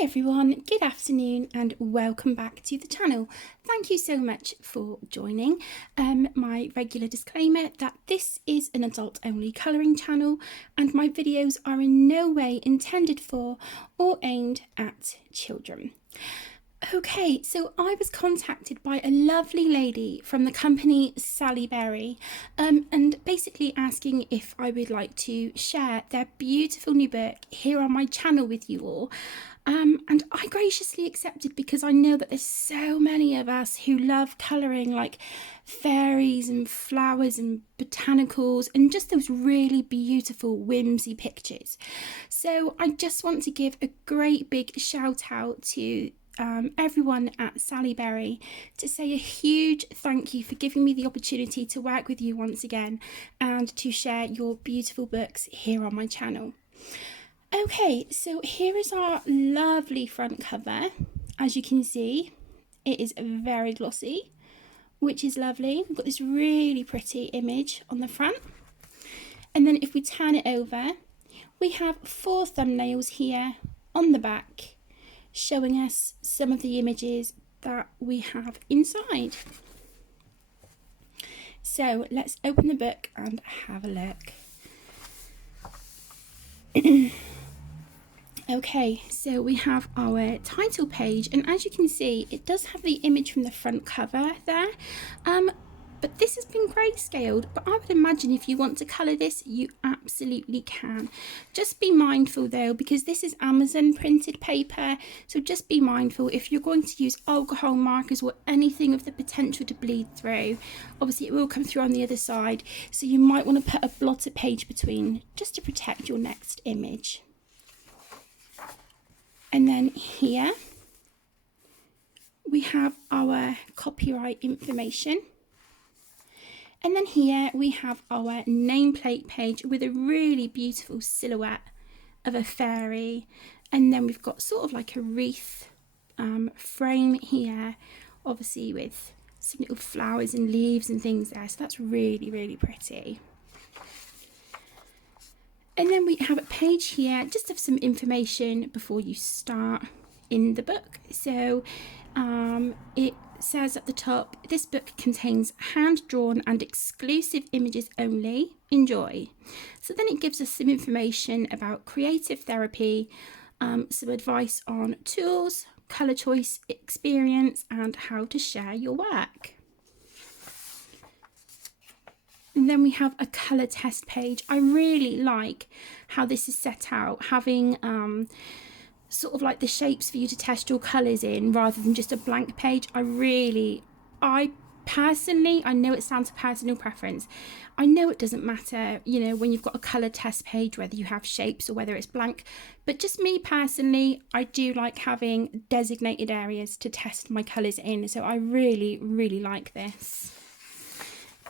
Hi everyone, good afternoon and welcome back to the channel. Thank you so much for joining. My regular disclaimer that this is an adult only colouring channel and my videos are in no way intended for or aimed at children. Okay, so I was contacted by a lovely lady from the company Sally Berry and basically asking if I would like to share their beautiful new book here on my channel with you all. And I graciously accepted because I know that there's so many of us who love colouring, like fairies and flowers and botanicals and just those really beautiful whimsy pictures. So I just want to give a great big shout out to everyone at Sally Berry to say a huge thank you for giving me the opportunity to work with you once again and to share your beautiful books here on my channel. Okay, so here is our lovely front cover. As you can see, it is very glossy, which is lovely. We've got this really pretty image on the front. And then if we turn it over, we have 4 thumbnails here on the back, showing us some of the images that we have inside. So let's open the book and have a look. Okay, so we have our title page, and as you can see, it does have the image from the front cover there. But this has been grayscaled, but I would imagine if you want to colour this, you absolutely can. Just be mindful though, because this is Amazon printed paper, so just be mindful if you're going to use alcohol markers or anything of the potential to bleed through. Obviously it will come through on the other side, so you might want to put a blotter page between just to protect your next image. And then here we have our copyright information. And then here we have our nameplate page with a really beautiful silhouette of a fairy. And then we've got sort of like a wreath frame here, obviously with some little flowers and leaves and things there. So that's really, really pretty. And then we have a page here just of some information before you start in the book. So it says at the top, this book contains hand-drawn and exclusive images only. Enjoy. So then it gives us some information about creative therapy, some advice on tools, colour choice, experience, and how to share your work. And then we have a colour test page. I really like how this is set out, having sort of like the shapes for you to test your colours in rather than just a blank page. I personally, I know it sounds a personal preference. I know it doesn't matter, you know, when you've got a colour test page, whether you have shapes or whether it's blank. But just me personally, I do like having designated areas to test my colours in. So I really, really like this.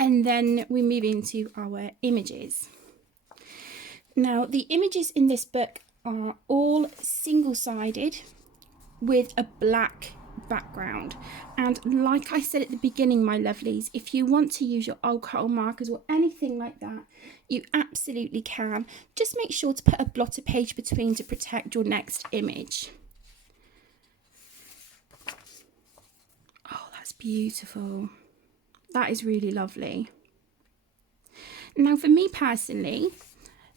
And then we move into our images. Now, the images in this book are all single-sided with a black background. And like I said at the beginning, my lovelies, if you want to use your alcohol markers or anything like that, you absolutely can. Just make sure to put a blotter page between to protect your next image. Oh, that's beautiful. That is really lovely. Now for me personally,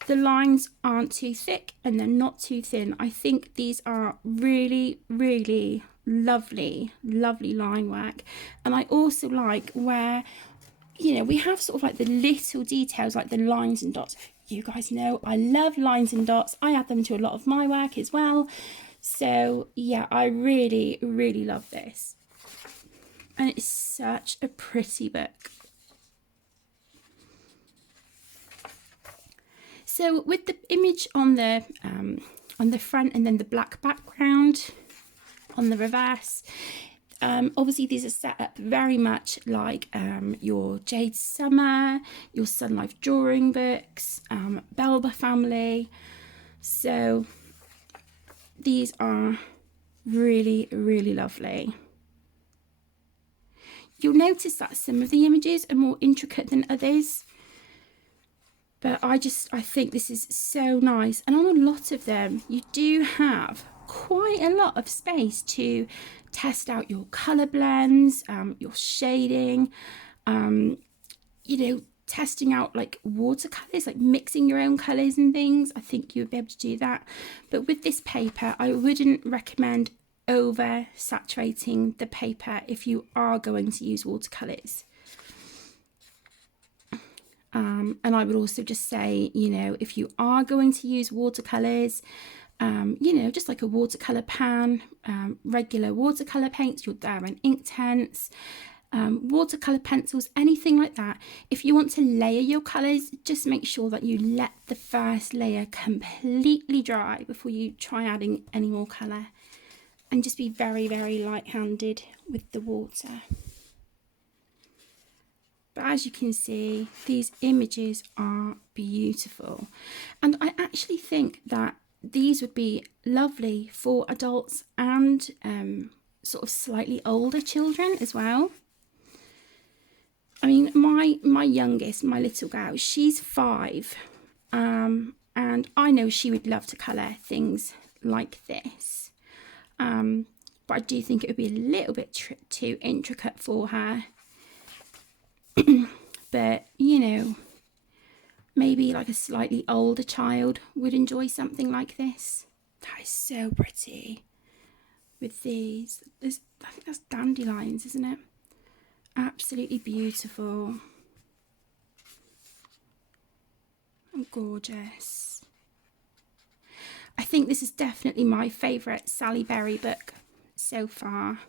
the lines aren't too thick and they're not too thin. I think these are really, really lovely, lovely line work. And I also like where, you know, we have sort of like the little details like the lines and dots. You guys know I love lines and dots. I add them to a lot of my work as well. So yeah, I really, really love this. And it's such a pretty book. So with the image on the front and then the black background on the reverse, obviously these are set up very much like your Jade Summer, your Sun Life drawing books, Belba family. So these are really, really lovely. You'll notice that some of the images are more intricate than others. But I think this is so nice. And on a lot of them, you do have quite a lot of space to test out your colour blends, your shading, you know, testing out like watercolours, like mixing your own colours and things. I think you would be able to do that. But with this paper, I wouldn't recommend over saturating the paper if you are going to use watercolours. And I would also just say, you know, if you are going to use watercolours, you know, just like a watercolour pan, regular watercolour paints, your Derwent ink tents, watercolour pencils, anything like that. If you want to layer your colours, just make sure that you let the first layer completely dry before you try adding any more colour. And just be very, very light-handed with the water. But as you can see, these images are beautiful. And I actually think that these would be lovely for adults and sort of slightly older children as well. I mean, my youngest, my little girl, she's 5. And I know she would love to colour things like this. But I do think it would be a little bit too intricate for her. But, you know, maybe like a slightly older child would enjoy something like this. That is so pretty with these. I think that's dandelions, isn't it? Absolutely beautiful. And gorgeous. I think this is definitely my favourite Sally Berry book so far.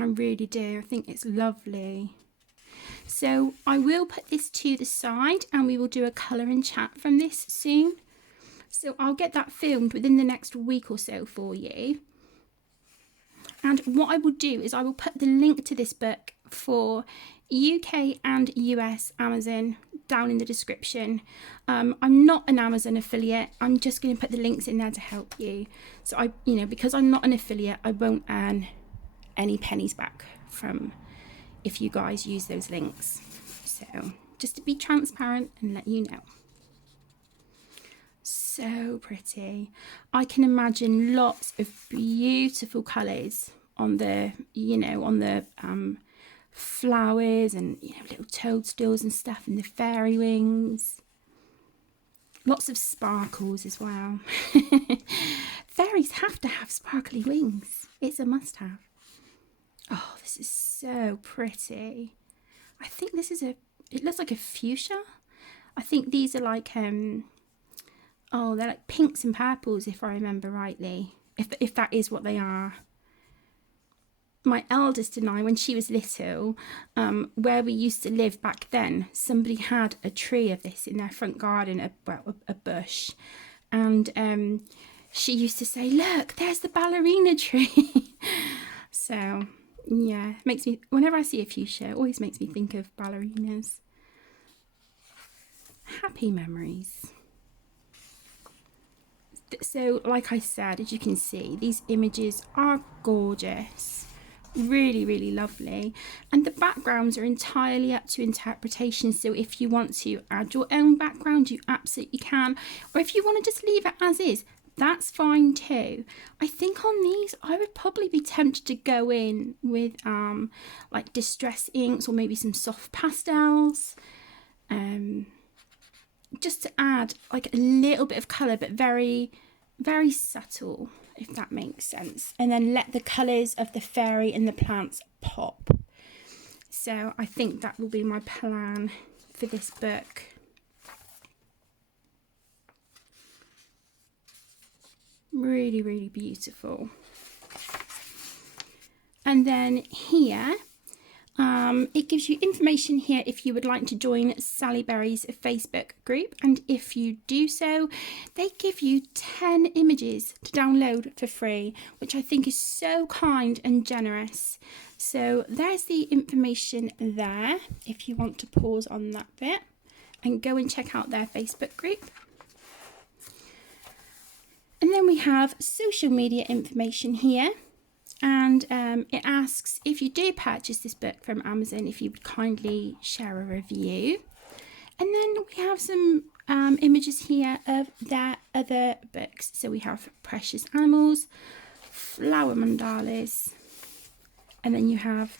I really do. I think it's lovely. So I will put this to the side and we will do a colour and chat from this soon. So I'll get that filmed within the next week or so for you. And what I will do is I will put the link to this book for UK and US Amazon down in the description. I'm not an Amazon affiliate. I'm just going to put the links in there to help you. So because I'm not an affiliate, I won't earn any pennies back from if you guys use those links. So just to be transparent and let you know. So pretty. I can imagine lots of beautiful colours on the flowers and little toadstools and stuff, and the fairy wings. Lots of sparkles as well. Fairies have to have sparkly wings. It's a must-have. Oh, this is so pretty. I think this is it looks like a fuchsia. I think these are like they're like pinks and purples if I remember rightly. If that is what they are. My eldest and I, when she was little, where we used to live back then, somebody had a tree of this in their front garden, a bush, and she used to say, "Look, there's the ballerina tree." So yeah, makes me, whenever I see a fuchsia, it always makes me think of ballerinas. Happy memories. So like I said, as you can see, these images are gorgeous. Really, really lovely. And the backgrounds are entirely up to interpretation. So if you want to add your own background, you absolutely can. Or if you want to just leave it as is, that's fine too. I think on these, I would probably be tempted to go in with like distress inks or maybe some soft pastels. Just to add like a little bit of colour, but very, very subtle, if that makes sense. And then let the colours of the fairy and the plants pop. So I think that will be my plan for this book. Really, really beautiful. And then here, it gives you information here if you would like to join Sally Berry's Facebook group, and if you do so, they give you 10 images to download for free, which I think is so kind and generous. So there's the information there if you want to pause on that bit and go and check out their Facebook group. And then we have social media information here. And it asks, if you do purchase this book from Amazon, if you would kindly share a review. And then we have some images here of their other books. So we have Precious Animals, Flower Mandalas, and then you have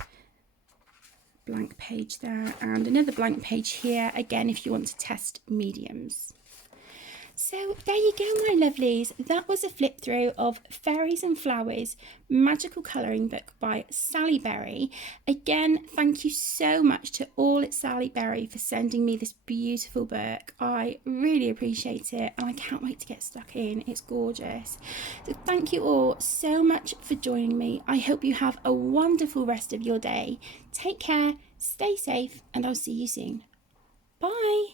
blank page there and another blank page here, again if you want to test mediums. So there you go, my lovelies. That was a flip through of Fairies and Flowers magical colouring book by Sally Berry. Again, thank you so much to all at Sally Berry for sending me this beautiful book. I really appreciate it and I can't wait to get stuck in. It's gorgeous. So thank you all so much for joining me. I hope you have a wonderful rest of your day. Take care, stay safe, and I'll see you soon. Bye.